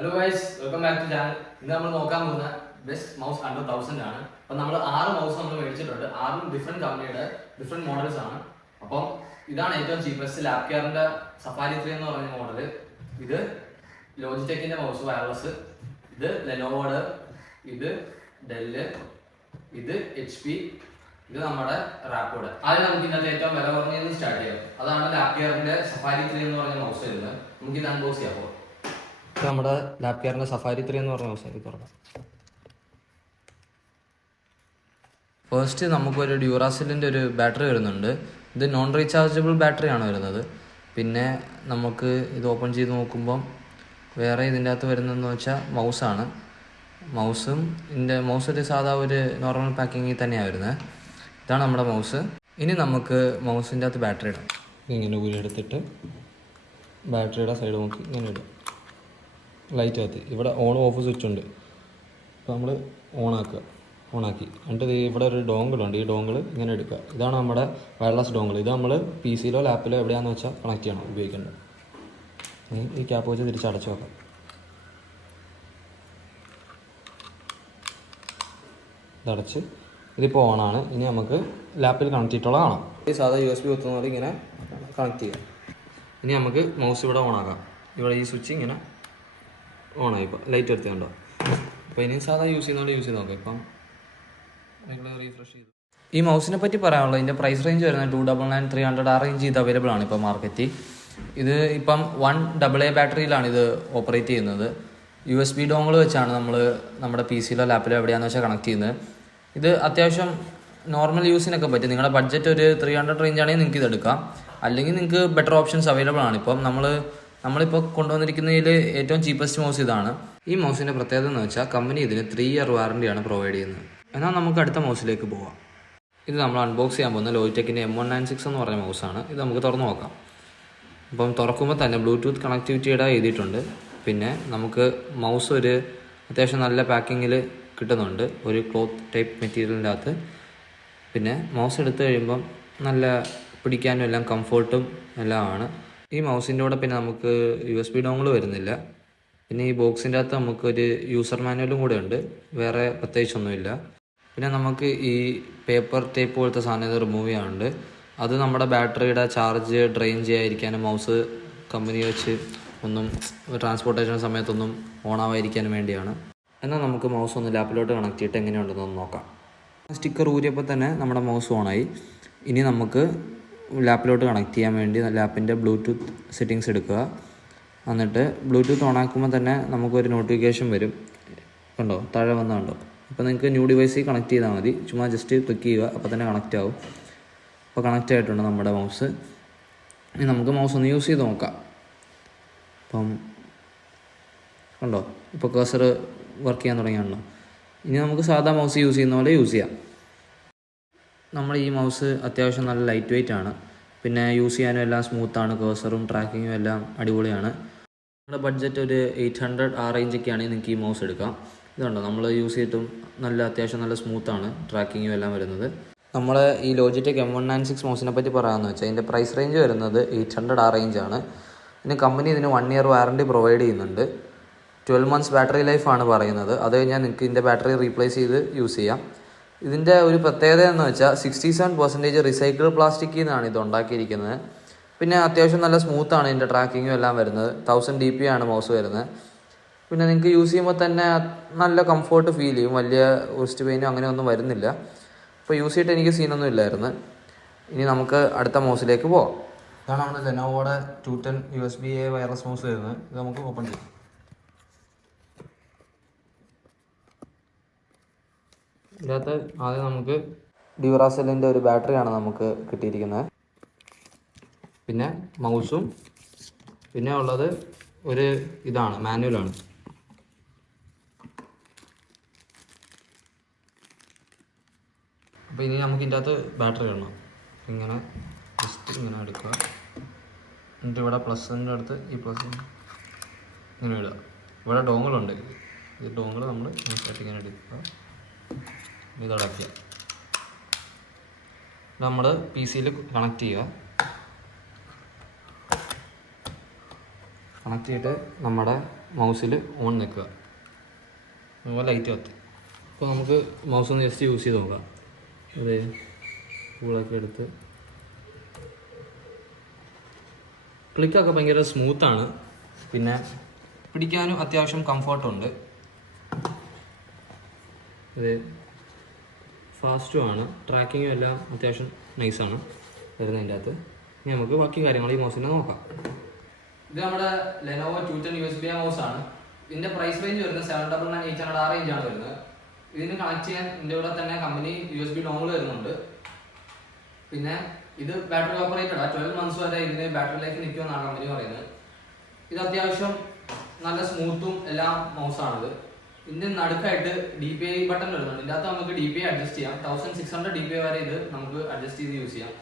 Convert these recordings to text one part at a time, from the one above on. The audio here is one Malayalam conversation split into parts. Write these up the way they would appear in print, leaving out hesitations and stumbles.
Hello guys, welcome back to channel. ഇന്ന് നമ്മൾ നോക്കാൻ പോകുന്ന ബെസ്റ്റ് മൗസ് അണ്ടർ 1000 ആണ്. അപ്പം നമ്മൾ 6 മൗസ് നമ്മൾ മേടിച്ചിട്ടുണ്ട്. 6 ഡിഫറെന്റ് കമ്പനിയുടെ ഡിഫറെന്റ് മോഡൽസ് ആണ്. അപ്പം ഇതാണ് ഏറ്റവും ചീപ്പസ്റ്റ് ലാബ് കെയറിന്റെ സഫാരി 3 എന്ന് പറഞ്ഞ മോഡൽ. ഇത് ലോജിടെക്കിന്റെ മൗസ് വയർലെസ്, ഇത് ലെനോവോയുടെ, ഇത് ഡെല്ല്, ഇത് HP, ഇത് നമ്മുടെ റാപ്പോഡ്. ആദ്യം നമുക്ക് ഇന്നത്തെ ഏറ്റവും വില കുറഞ്ഞത് സ്റ്റാർട്ട് ചെയ്യാം. അതാണ് ലാബ് കെയറിന്റെ സഫാരി 3 എന്ന് പറഞ്ഞ മൗസ് വരുന്നത്. നമുക്ക് ഇത് അൺബോക്സ് ചെയ്യാം. നമ്മുടെ ലാബ് കെയറിന്റെ സഫാരി 3 എന്ന് പറഞ്ഞ മൗസ് തുറക്കാം. ഫസ്റ്റ് നമുക്കൊരു ഡ്യൂറാസെല്ലിൻ്റെ ഒരു ബാറ്ററി വരുന്നുണ്ട്. ഇത് നോൺ റീചാർജബിൾ ബാറ്ററിയാണ് വരുന്നത്. പിന്നെ നമുക്ക് ഇത് ഓപ്പൺ ചെയ്ത് നോക്കുമ്പം വേറെ ഇതിൻ്റെ അകത്ത് വരുന്നതെന്ന് വെച്ചാൽ മൗസാണ്. മൗസ് ഒരു സാധാ ഒരു നോർമൽ പാക്കിങ്ങിൽ തന്നെയാണ് വരുന്നത്. ഇതാണ് നമ്മുടെ മൗസ്. ഇനി നമുക്ക് മൗസിൻ്റെ അകത്ത് ബാറ്ററി ഇടാം. ഇങ്ങനെ ഊരെടുത്തിട്ട് ബാറ്ററിയുടെ സൈഡ് നോക്കി ഇങ്ങനെ ഇടും. ലൈറ്റ് കത്തി, ഇവിടെ ഓൺ ഓഫ് സ്വിച്ച് ഉണ്ട്. അപ്പോൾ നമ്മൾ ഓണാക്കി എന്നിട്ട് ഇവിടെ ഒരു ഡോങ്കിളുണ്ട്. ഈ ഡോങ്കിൾ ഇങ്ങനെ എടുക്കുക. ഇതാണ് നമ്മുടെ വയർലെസ് ഡോങ്കിൾ. ഇത് നമ്മൾ PC-യിലോ ലാപ്പിലോ എവിടെയാണെന്ന് വെച്ചാൽ കണക്ട് ചെയ്യണം, ഉപയോഗിക്കേണ്ടത്. ഈ ക്യാപ്പ് വെച്ച് തിരിച്ചടച്ച് വെക്കാം. ഇതടച്ച് ഇതിപ്പോൾ ഓണാണ്. ഇനി നമുക്ക് ലാപ്പിൽ കണക്ട് ചെയ്തിട്ടുള്ള കാണാം. ഈ സാധാ USB കുത്തുന്ന പോലെ ഇങ്ങനെ കണക്ട് ചെയ്യാം. ഇനി നമുക്ക് മൗസ് ഇവിടെ ഓണാക്കാം. ഇവിടെ ഈ സ്വിച്ച് ഇങ്ങനെ ഓണായി. ഇപ്പോൾ ലൈറ്റ് എടുത്തുണ്ടോ. അപ്പോൾ ഇനി സാധാ യൂസ് ചെയ്ത് നോക്കാം. ഇപ്പം നിങ്ങൾ റീഫ്രഷ് ചെയ്തു. ഈ മൗസിനെ പറ്റി പറയാനുള്ളത്, ഇതിൻ്റെ പ്രൈസ് റേഞ്ച് വരുന്നത് 299, 300 ആ റേഞ്ച് ഇത് അവൈലബിൾ ആണ് ഇപ്പോൾ മാർക്കറ്റിൽ. ഇത് ഇപ്പം 1AA ബാറ്ററിയിലാണ് ഇത് ഓപ്പറേറ്റ് ചെയ്യുന്നത്. USB ഡോങ്കിൾ വെച്ചാണ് നമ്മുടെ PC-യിലോ ലാപ്പിലോ എവിടെയാണെന്ന് വെച്ചാൽ കണക്ട് ചെയ്യുന്നത്. ഇത് അത്യാവശ്യം നോർമൽ യൂസിനൊക്കെ പറ്റും. നിങ്ങളുടെ ബഡ്ജറ്റ് ഒരു 300 റേഞ്ച് ആണെങ്കിൽ നിങ്ങൾക്ക് ഇത് എടുക്കാം. അല്ലെങ്കിൽ നിങ്ങൾക്ക് ബെറ്റർ ഓപ്ഷൻസ് അവൈലബിൾ ആണ്. ഇപ്പം നമ്മളിപ്പോൾ കൊണ്ടുവന്നിരിക്കുന്നതിൽ ഏറ്റവും ചീപ്പസ്റ്റ് മൗസ് ഇതാണ്. ഈ മൗസിൻ്റെ പ്രത്യേകത എന്ന് വെച്ചാൽ കമ്പനി ഇതിന് 3 ഇയർ വാറണ്ടിയാണ് പ്രൊവൈഡ് ചെയ്യുന്നത്. എന്നാൽ നമുക്ക് അടുത്ത മൗസിലേക്ക് പോവാം. ഇത് നമ്മൾ അൺബോക്സ് ചെയ്യാൻ പോകുന്ന ലോജിടെക്കിൻ്റെ M196 എന്ന് പറഞ്ഞ മൗസാണ്. ഇത് നമുക്ക് തുറന്നു നോക്കാം. അപ്പം തുറക്കുമ്പോൾ തന്നെ ബ്ലൂടൂത്ത് കണക്ടിവിറ്റിയുടെ എഴുതിയിട്ടുണ്ട്. പിന്നെ നമുക്ക് മൗസ് ഒരു അത്യാവശ്യം നല്ല പാക്കിങ്ങിൽ കിട്ടുന്നുണ്ട്, ഒരു ക്ലോത്ത് ടൈപ്പ് മെറ്റീരിയലിൻ്റെ അകത്ത്. പിന്നെ മൗസ് എടുത്തു കഴിയുമ്പം നല്ല പിടിക്കാനും എല്ലാം കംഫർട്ടും എല്ലാം ആണ്. ഈ മൗസിൻ്റെ കൂടെ പിന്നെ നമുക്ക് USB ഡോങ്കിൾ വരുന്നില്ല. പിന്നെ ഈ ബോക്സിൻ്റെ അകത്ത് നമുക്കൊരു യൂസർ മാനുവലും കൂടെ ഉണ്ട്. വേറെ പ്രത്യേകിച്ചൊന്നുമില്ല. പിന്നെ നമുക്ക് ഈ പേപ്പർ ടേപ്പ് പോലത്തെ സാധനം ഇത് റിമൂവ് ചെയ്യാനുണ്ട്. അത് നമ്മുടെ ബാറ്ററിയുടെ ചാർജ് ഡ്രെയിൻ ചെയ്യാതിരിക്കാനും മൗസ് കമ്പനി വെച്ച് ഒന്നും ട്രാൻസ്പോർട്ടേഷൻ സമയത്തൊന്നും ഓണാവാതിരിക്കാനും വേണ്ടിയാണ്. എന്നാൽ നമുക്ക് മൗസ് ഒന്ന് ലാപ്പിലോട്ട് കണക്ട് ചെയ്തിട്ട് എങ്ങനെയുണ്ടെന്ന് നോക്കാം. സ്റ്റിക്കർ ഊരിയപ്പോൾ തന്നെ നമ്മുടെ മൗസ് ഓണായി. ഇനി നമുക്ക് ലാപ്പിലോട്ട് കണക്ട് ചെയ്യാൻ വേണ്ടി ലാപ്പിൻ്റെ ബ്ലൂടൂത്ത് സെറ്റിങ്സ് എടുക്കുക. എന്നിട്ട് ബ്ലൂടൂത്ത് ഓണാക്കുമ്പോൾ തന്നെ നമുക്കൊരു നോട്ടിഫിക്കേഷൻ വരും. കണ്ടോ, താഴെ വന്നുണ്ടോ. അപ്പോൾ നിങ്ങൾക്ക് ന്യൂ ഡിവൈസിൽ കണക്ട് ചെയ്താൽ മതി. ചുമ്മാ ജസ്റ്റ് ക്ലിക്ക് ചെയ്യുക, അപ്പോൾ തന്നെ കണക്റ്റ് ആവും. അപ്പോൾ കണക്റ്റ് ആയിട്ടുണ്ട് നമ്മുടെ മൗസ്. ഇനി നമുക്ക് മൗസ് ഒന്ന് യൂസ് ചെയ്ത് നോക്കാം. അപ്പം കണ്ടോ, ഇപ്പോൾ കഴ്സർ വർക്ക് ചെയ്യാൻ തുടങ്ങിയാണല്ലോ. ഇനി നമുക്ക് സാധാ മൗസ് യൂസ് ചെയ്യുന്ന പോലെ യൂസ് ചെയ്യാം. നമ്മൾ ഈ മൗസ് അത്യാവശ്യം നല്ല ലൈറ്റ് വെയിറ്റ് ആണ്. പിന്നെ യൂസ് ചെയ്യാനും എല്ലാം സ്മൂത്താണ്. കഴ്സറും ട്രാക്കിങ്ങും എല്ലാം അടിപൊളിയാണ്. നിങ്ങളുടെ ബഡ്ജറ്റ് ഒരു 800 ആ റേഞ്ചൊക്കെ ആണെങ്കിൽ നിങ്ങൾക്ക് ഈ മൗസ് എടുക്കാം. ഇതുണ്ടോ, നമ്മൾ യൂസ് ചെയ്തിട്ടും അത്യാവശ്യം നല്ല സ്മൂത്താണ് ട്രാക്കിങ്ങും എല്ലാം വരുന്നത്. നമ്മുടെ ഈ ലോജിടെക് M196 മൗസിനെ പറ്റി പറയാമെന്ന് വെച്ചാൽ ഇതിൻ്റെ പ്രൈസ് റേഞ്ച് വരുന്നത് 800 ആ റേഞ്ചാണ്. പിന്നെ കമ്പനി ഇതിന് 1 ഇയർ വാറണ്ടി പ്രൊവൈഡ് ചെയ്യുന്നുണ്ട്. 12 months ബാറ്ററി ലൈഫാണ് പറയുന്നത്. അത് കഴിഞ്ഞാൽ നിങ്ങൾക്ക് ഇതിൻ്റെ ബാറ്ററി റീപ്ലേസ് ചെയ്ത് യൂസ് ചെയ്യാം. ഇതിൻ്റെ ഒരു പ്രത്യേകത എന്ന് വെച്ചാൽ 67% റിസൈക്കിൾ പ്ലാസ്റ്റിക്കിൽ നിന്നാണ് ഇത് ഉണ്ടാക്കിയിരിക്കുന്നത്. പിന്നെ അത്യാവശ്യം നല്ല സ്മൂത്താണ് ഇതിൻ്റെ ട്രാക്കിങ്ങും എല്ലാം വരുന്നത്. 1000 dpi ആണ് മൗസ് വരുന്നത്. പിന്നെ നിങ്ങൾക്ക് യൂസ് ചെയ്യുമ്പോൾ തന്നെ നല്ല കംഫോർട്ട് ഫീൽ ചെയ്യും. വലിയ റിസ്റ്റ് പെയിനും അങ്ങനെയൊന്നും വരുന്നില്ല. അപ്പോൾ യൂസ് ചെയ്തിട്ട് എനിക്ക് സീനൊന്നും ഇല്ലായിരുന്നു. ഇനി നമുക്ക് അടുത്ത മൗസിലേക്ക് പോവാം. ഇതാണ് നമ്മുടെ ലെനോവോയുടെ 210 USB-A വയർലെസ് മൗസ് വരുന്നത്. ഇത് നമുക്ക് ഓപ്പൺ ചെയ്യാം. ഇതിനകത്ത് ആദ്യം നമുക്ക് ഡ്യൂറാസെല്ലിൻ്റെ ഒരു ബാറ്ററിയാണ് നമുക്ക് കിട്ടിയിരിക്കുന്നത്. പിന്നെ മൗസും, പിന്നെ ഉള്ളത് ഒരു ഇതാണ് മാനുവലാണ്. അപ്പോൾ ഇനി നമുക്ക് ഇതിൻ്റെ അകത്ത് ബാറ്ററി ഇടണം. ഇങ്ങനെ ജസ്റ്റ് ഇങ്ങനെ എടുക്കുക. എന്നിട്ട് ഇവിടെ പ്ലസിൻ്റെ അടുത്ത് ഈ പ്ലസ് ഇങ്ങനെ ഇടുക. ഇവിടെ ഡോങ്കിളുണ്ട്. ഈ ഡോങ്കിൾ നമ്മൾ ഇങ്ങനെ എടുക്കുക. ഇതടക്കുക. നമ്മൾ PC-യിൽ കണക്ട് ചെയ്യുക. കണക്ട് ചെയ്തിട്ട് നമ്മുടെ മൗസിൽ ഓൺ നിൽക്കുക, അതുപോലെ ലൈറ്റ് കത്തി. അപ്പോൾ നമുക്ക് മൗസ് ഒന്ന് ജസ്റ്റ് യൂസ് ചെയ്ത് നോക്കാം. അതെ, കൂളൊക്കെ എടുത്ത് ക്ലിക്കൊക്കെ ഭയങ്കര സ്മൂത്താണ്, പിന്നെ പിടിക്കാനും അത്യാവശ്യം കംഫർട്ടുണ്ട്. ഇത് ഫാസ്റ്റുമാണ്, ട്രാക്കിങ്ങും എല്ലാം അത്യാവശ്യം നൈസാണ് വരുന്നതിൻ്റെ അകത്ത്. ഇനി നമുക്ക് ബാക്കി കാര്യങ്ങൾ ഈ മൗസിനെ നോക്കാം. ഇത് നമ്മുടെ ലെനോവോ 210 USB മൗസാണ്. ഇതിൻ്റെ പ്രൈസ് റേഞ്ച് വരുന്നത് 799-800 ആ റേഞ്ചാണ് വരുന്നത്. ഇതിന് കണക്ട് ചെയ്യാൻ ഇതിൻ്റെ കൂടെ തന്നെ കമ്പനി USB ഡോങ്കിൾ വരുന്നുണ്ട്. പിന്നെ ഇത് ബാറ്ററി ഓപ്പറേറ്റഡ് 12 മന്ത്സ് വരെ ഇതിന് ബാറ്ററി ലൈഫ് നിൽക്കുമെന്നാണ് കമ്പനി പറയുന്നത്. ഇത് അത്യാവശ്യം നല്ല സ്മൂത്തും എല്ലാം മൗസാണിത്. ഇതിൻ്റെ നടുക്കായിട്ട് DPI ബട്ടൺ വരുന്നുണ്ട്. ഇതിൻ്റെ അകത്ത് നമുക്ക് DPI അഡ്ജസ്റ്റ് ചെയ്യാം. 1600 DPI വരെ ഇത് നമുക്ക് അഡ്ജസ്റ്റ് ചെയ്ത് യൂസ് ചെയ്യാം.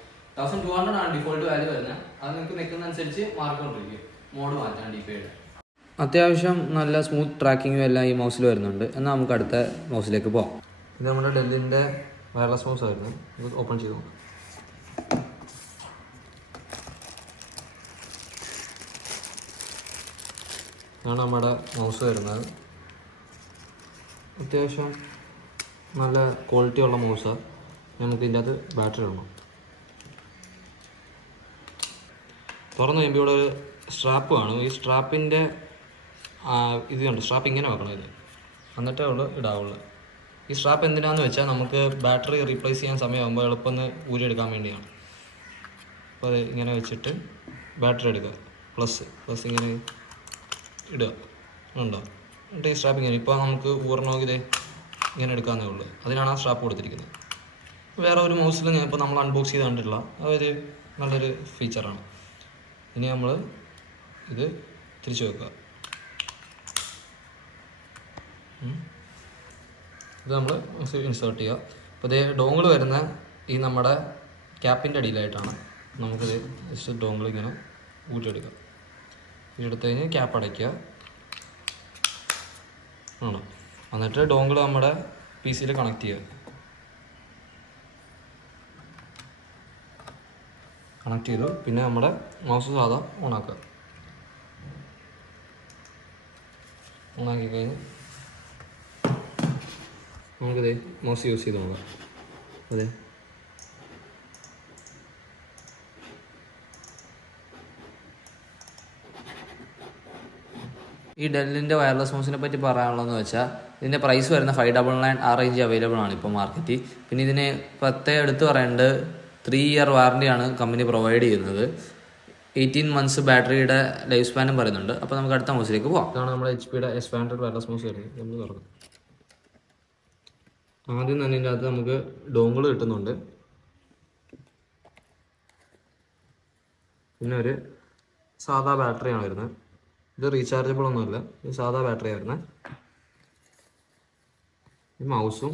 1200 ആണ് ഡിഫോൾട്ട് വാല്യൂ വരുന്നത്. അത് നിങ്ങൾക്ക് നിൽക്കുന്നതനുസരിച്ച് മാറിക്കൊണ്ടിരിക്കും മോഡ് മാറ്റാൻ DPIയുടെ. അത്യാവശ്യം നല്ല സ്മൂത്ത് ട്രാക്കിങ്ങും എല്ലാം ഈ മൗസിൽ വരുന്നുണ്ട്. എന്നാൽ നമുക്ക് അടുത്ത മൗസിലേക്ക് പോകാം. ഇത് നമ്മുടെ ഡെല്ലിൻ്റെ വയർലെസ് മൗസ് ആയിരുന്നു. ഇത് ഓപ്പൺ ചെയ്ത് നോക്കാം. ഇതാണ് നമ്മുടെ മൗസ് വരുന്നത്. അത്യാവശ്യം നല്ല ക്വാളിറ്റി ഉള്ള മൗസാണ്. നമുക്ക് ഇതിൻ്റെ അകത്ത് ബാറ്ററി ഇടണം. തുറന്ന് കഴിയുമ്പോൾ ഇവിടെ ഒരു സ്ട്രാപ്പ് കാണും. ഈ സ്ട്രാപ്പിൻ്റെ ഇത് കണ്ട് സ്ട്രാപ്പ് ഇങ്ങനെ വെക്കണം. ഇത് എന്നിട്ടേ ഉള്ളൂ ഇടാവുള്ളൂ. ഈ സ്ട്രാപ്പ് എന്തിനാണെന്ന് വെച്ചാൽ നമുക്ക് ബാറ്ററി റീപ്ലേസ് ചെയ്യാൻ സമയമാകുമ്പോൾ എളുപ്പം ഒന്ന് ഊരിയെടുക്കാൻ വേണ്ടിയാണ്. അപ്പോൾ അത് ഇങ്ങനെ വെച്ചിട്ട് ബാറ്ററി എടുക്കുക, പ്ലസ് ഇങ്ങനെ ഇടുക, ഉണ്ടോ? എന്നിട്ട് ഈ സ്ട്രാപ്പ് ഇങ്ങനെ ഇപ്പോൾ നമുക്ക് ഊറണമെങ്കിൽ ഇങ്ങനെ എടുക്കാവുന്നേ ഉള്ളൂ. അതിനാണ് ആ സ്ട്രാപ്പ് കൊടുത്തിരിക്കുന്നത്. വേറെ ഒരു മൗസിൽ ഞാൻ ഇപ്പോൾ നമ്മൾ അൺബോക്സ് ചെയ്ത് കണ്ടിട്ടില്ല. അതൊരു നല്ലൊരു ഫീച്ചറാണ്. ഇനി നമ്മൾ ഇത് തിരിച്ചു വെക്കുക. ഇത് നമ്മൾ ഇൻസേർട്ട് ചെയ്യുക. അപ്പോൾ ഇതേ ഡോങ്കിൾ വരുന്ന ഈ നമ്മുടെ ക്യാപ്പിൻ്റെ അടിയിലായിട്ടാണ്. നമുക്കിത് ജസ്റ്റ് ഡോങ്കിൾ ഇങ്ങനെ ഊറ്റിയെടുക്കാം. ഇതെടുത്ത് കഴിഞ്ഞ് ക്യാപ്പ് അടയ്ക്കുക ആണ്. എന്നിട്ട് ഡോങ്കിൾ നമ്മുടെ PC-യിൽ കണക്ട് ചെയ്യുക. കണക്ട് ചെയ്തു. പിന്നെ നമ്മുടെ മൗസ് സാധാ ഓണാക്കുക. ഓണാക്കി കഴിഞ്ഞ് നമുക്കിത് മൗസ് യൂസ് ചെയ്ത് നോക്കാം. അതെ, ഈ ഡെല്ലിൻ്റെ വയർലെസ് മൗസിനെ പറ്റി പറയാനുള്ളതെന്ന് വെച്ചാൽ ഇതിൻ്റെ പ്രൈസ് വരുന്ന 599 ആ റേഞ്ച് അവൈലബിൾ ആണ് ഇപ്പോൾ മാർക്കറ്റിൽ. പിന്നെ ഇതിന് പ്രത്യേകം എടുത്ത് പറയേണ്ടത് 3 ഇയർ വാറണ്ടിയാണ് കമ്പനി പ്രൊവൈഡ് ചെയ്യുന്നത്. 18 മന്ത്സ് ബാറ്ററിയുടെ ലൈഫ് സ്പാനും പറയുന്നുണ്ട്. അപ്പോൾ നമുക്ക് അടുത്ത മൗസിലേക്ക് പോകാം. ഇതാണ് നമ്മുടെ HP-യുടെ S500 വയർലെസ് മൗസ് വരുന്നത്. നമ്മൾ തുറക്കും. ആദ്യം തന്നെ ഇതിൻ്റെ അകത്ത് നമുക്ക് ഡോങ്കിൾ കിട്ടുന്നുണ്ട്. പിന്നെ ഒരു സാധാ ബാറ്ററിയാണ് വരുന്നത്. ഇത് റീചാർജബിൾ ഒന്നുമല്ല, ഇത് സാധാ ബാറ്ററി വരുന്നത്. ഈ മൗസും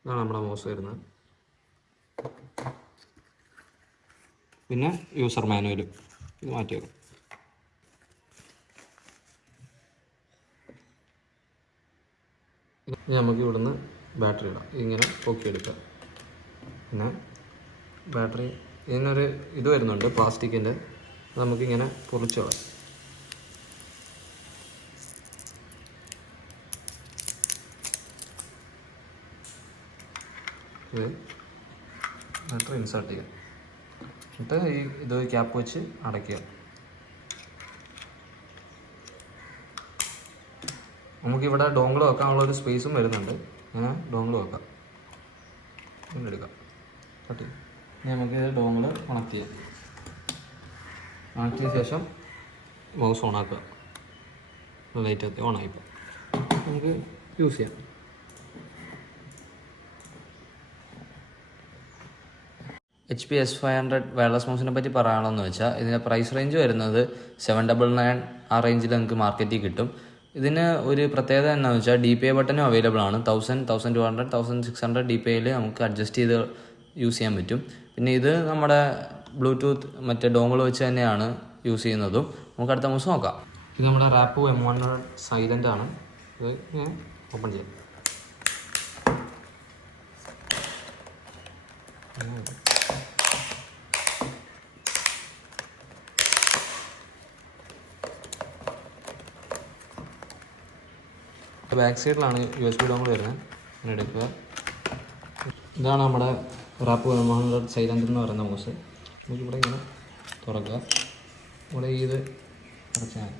ഇതാണ് നമ്മുടെ മൗസ് വരുന്നത്. പിന്നെ യൂസർ മാനുവലും ഇത് മാറ്റി വെക്കും. ഇനി നമുക്ക് ഇവിടുന്ന് ബാറ്ററി ഇടാം. ഇങ്ങനെ പൊക്കിയെടുക്കാം. പിന്നെ ബാറ്ററി ഇതിനൊരു ഇത് വരുന്നുണ്ട് പ്ലാസ്റ്റിക്കിൻ്റെ. നമുക്കിങ്ങനെ പൊറിച്ച് കളയാം. ഇത് ബാറ്ററി ഇൻസേർട്ട് ചെയ്യാം. എന്നിട്ട് ഇത് ക്യാപ്പ് വെച്ച് അടയ്ക്കുക. നമുക്കിവിടെ ഡോങ്കിൾ വെക്കാനുള്ളൊരു സ്പേസും വരുന്നുണ്ട്. ഇങ്ങനെ ഡോങ്കിൾ വെക്കാം, ഇങ്ങനെ എടുക്കാം, കട്ട് ചെയ്യാം. ഇനി നമുക്കിത് ഡോങ്കിൾ കണക്ട് ചെയ്യാം. കണക്ട് ചെയ്ത ശേഷം മൗസ് ഓണാക്കുക. ലൈറ്റ് എത്തി ഓണായിപ്പോൾ നമുക്ക് യൂസ് ചെയ്യാം. HP S500 വയർലെസ് മൗസിനെ പറ്റി പറയാനുള്ളതെന്ന് വെച്ചാൽ ഇതിൻ്റെ പ്രൈസ് റേഞ്ച് വരുന്നത് 799 ആ റേഞ്ചിൽ നമുക്ക് മാർക്കറ്റിൽ കിട്ടും. ഇതിന് ഒരു പ്രത്യേകത എന്താണെന്ന് വെച്ചാൽ DPI ബട്ടനും അവൈലബിൾ ആണ്. 1000, 1200, 1600 DPIയിൽ നമുക്ക് അഡ്ജസ്റ്റ് ചെയ്ത് യൂസ് ചെയ്യാൻ പറ്റും. പിന്നെ ഇത് നമ്മുടെ ബ്ലൂടൂത്ത് മറ്റേ ഡോങ്കിൾ വെച്ച് തന്നെയാണ് യൂസ് ചെയ്യുന്നതും. നമുക്ക് അടുത്ത മൗസ് നോക്കാം. ഇത് നമ്മുടെ റാപ്പോ M100 സൈലൻ്റ് ആണ്. ഇത് ഞാൻ ഓപ്പൺ ചെയ്യാം. ബാക്ക് സൈഡിലാണ് USB ഡോങ്കിൾ വരുന്നത്. അങ്ങനെ എടുക്കുക. ഇതാണ് നമ്മുടെ റാപ്പ് 100 സൈലൻ്റ് എന്ന് പറയുന്ന മൗസ്. നമുക്കിവിടെ ഇങ്ങനെ തുറക്കുക. ഇവിടെ ഇത് അടച്ചാൽ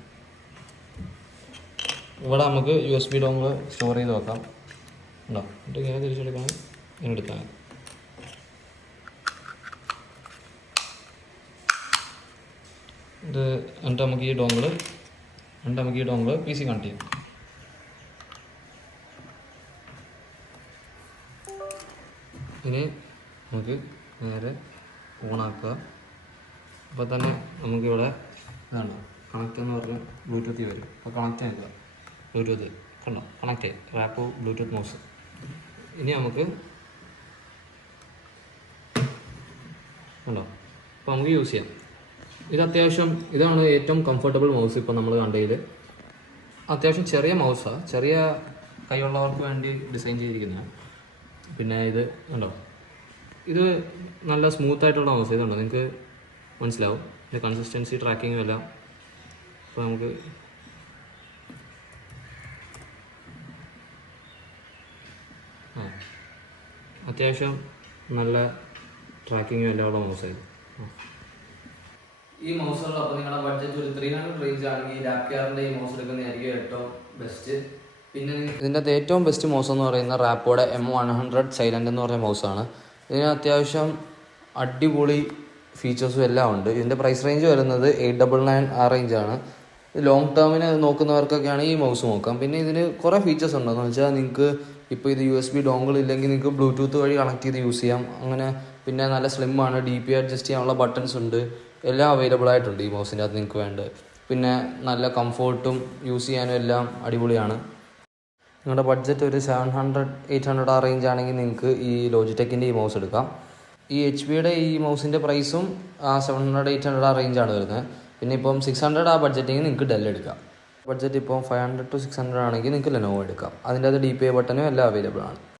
ഇവിടെ നമുക്ക് USB ഡോങ്കിൾ സ്റ്റോർ ചെയ്ത് വെക്കാം. ഉണ്ടോ? എന്നിട്ട് ഇങ്ങനെ തിരിച്ചെടുക്കാൻ ഇങ്ങനെ എടുത്താൽ ഇത്. എന്നിട്ട് നമുക്ക് ഈ ഡോങ്കിൾ PC കണക്ട് ചെയ്യാം. ഇനി നമുക്ക് നേരെ ഓണാക്കുക. അപ്പോൾ തന്നെ നമുക്കിവിടെ ഇതാണ് കണക്റ്റ് എന്ന് പറഞ്ഞാൽ ബ്ലൂടൂത്തിൽ വരും. അപ്പോൾ കണക്റ്റ് ആക്കുക. ബ്ലൂടൂത്ത് കണ്ടോ? കണക്റ്റ് ചെയ്യാം. Rapoo Bluetooth mouse. ഇനി നമുക്ക് കണ്ടോ? അപ്പോൾ നമുക്ക് യൂസ് ചെയ്യാം. ഇത് അത്യാവശ്യം ഇതാണ് ഏറ്റവും കംഫർട്ടബിൾ മൗസ് ഇപ്പോൾ നമ്മൾ കണ്ടതിൽ. അത്യാവശ്യം ചെറിയ മൗസാണ്, ചെറിയ കൈയുള്ളവർക്ക് വേണ്ടി ഡിസൈൻ ചെയ്തിരിക്കുന്നതാണ്. പിന്നെ ഇത് കണ്ടോ? ഇത് നല്ല സ്മൂത്തായിട്ടുള്ള മൗസ്. ഇതുണ്ടോ? നിങ്ങൾക്ക് മനസ്സിലാവും ഇത് കൺസിസ്റ്റൻസി ട്രാക്കിങ്ങും എല്ലാം. അപ്പോൾ നമുക്ക് അത്യാവശ്യം നല്ല ട്രാക്കിങ്ങും എല്ലാം ഉള്ള മൗസായത്. ഈ മൗസുകൾ അപ്പോൾ നിങ്ങളുടെ ബഡ്ജറ്റ് ഒരു 300 റേഞ്ച് ആണെങ്കിൽ ലാപ്യാറിൻ്റെ ഈ മൗസ് എടുക്കുന്നതായിരിക്കും ഏറ്റവും ബെസ്റ്റ്. പിന്നെ ഇതിൻ്റെ അകത്ത് ഏറ്റവും ബെസ്റ്റ് മൗസ് എന്ന് പറയുന്ന റാപ്പോയുടെ M100 സൈലൻ്റ് എന്ന് പറയുന്ന മൗസാണ്. ഇതിന് അത്യാവശ്യം അടിപൊളി ഫീച്ചേഴ്സും എല്ലാം ഉണ്ട്. ഇതിൻ്റെ പ്രൈസ് റേഞ്ച് വരുന്നത് 899 ആ റേഞ്ചാണ്. ലോങ് ടേമിന് നോക്കുന്നവർക്കൊക്കെയാണ് ഈ മൗസ് നോക്കാം. പിന്നെ ഇതിന് കുറേ ഫീച്ചേഴ്സ് ഉണ്ടെന്ന് വെച്ചാൽ നിങ്ങൾക്ക് ഇപ്പോൾ ഇത് USB ഡോങ്കിൾ ഇല്ലെങ്കിൽ നിങ്ങൾക്ക് ബ്ലൂടൂത്ത് വഴി കണക്ട് ചെയ്ത് യൂസ് ചെയ്യാം. അങ്ങനെ പിന്നെ നല്ല സ്ലിമ്മാണ്, DP അഡ്ജസ്റ്റ് ചെയ്യാനുള്ള ബട്ടൺസ് ഉണ്ട്, എല്ലാം അവൈലബിൾ ആയിട്ടുണ്ട് ഈ മൗസിൻ്റെ അകത്ത് നിങ്ങൾക്ക് വേണ്ടത്. പിന്നെ നല്ല കംഫോർട്ടും യൂസ് ചെയ്യാനും എല്ലാം അടിപൊളിയാണ്. നിങ്ങളുടെ ബഡ്ജറ്റ് ഒരു 700-800 ആ റേഞ്ച് ആണെങ്കിൽ നിങ്ങൾക്ക് ഈ ലോജിടെക്കിൻ്റെ ഈ മൗസ് എടുക്കാം. ഈ HP-യുടെ ഈ മൗസിൻ്റെ പ്രൈസും 700-800 ആ റേഞ്ചാണ് വരുന്നത്. പിന്നെ ഇപ്പം 600 ആ ബഡ്ജറ്റിങ് നിങ്ങൾക്ക് ഡെൽ എടുക്കാം. ബഡ്ജറ്റ് ഇപ്പം 500 to 600 ആണെങ്കിൽ നിങ്ങൾക്ക് ലെനോവോ എടുക്കാം. അതിൻ്റെ അത് DPI ബട്ടനും എല്ലാം അവൈലബിൾ ആണ്.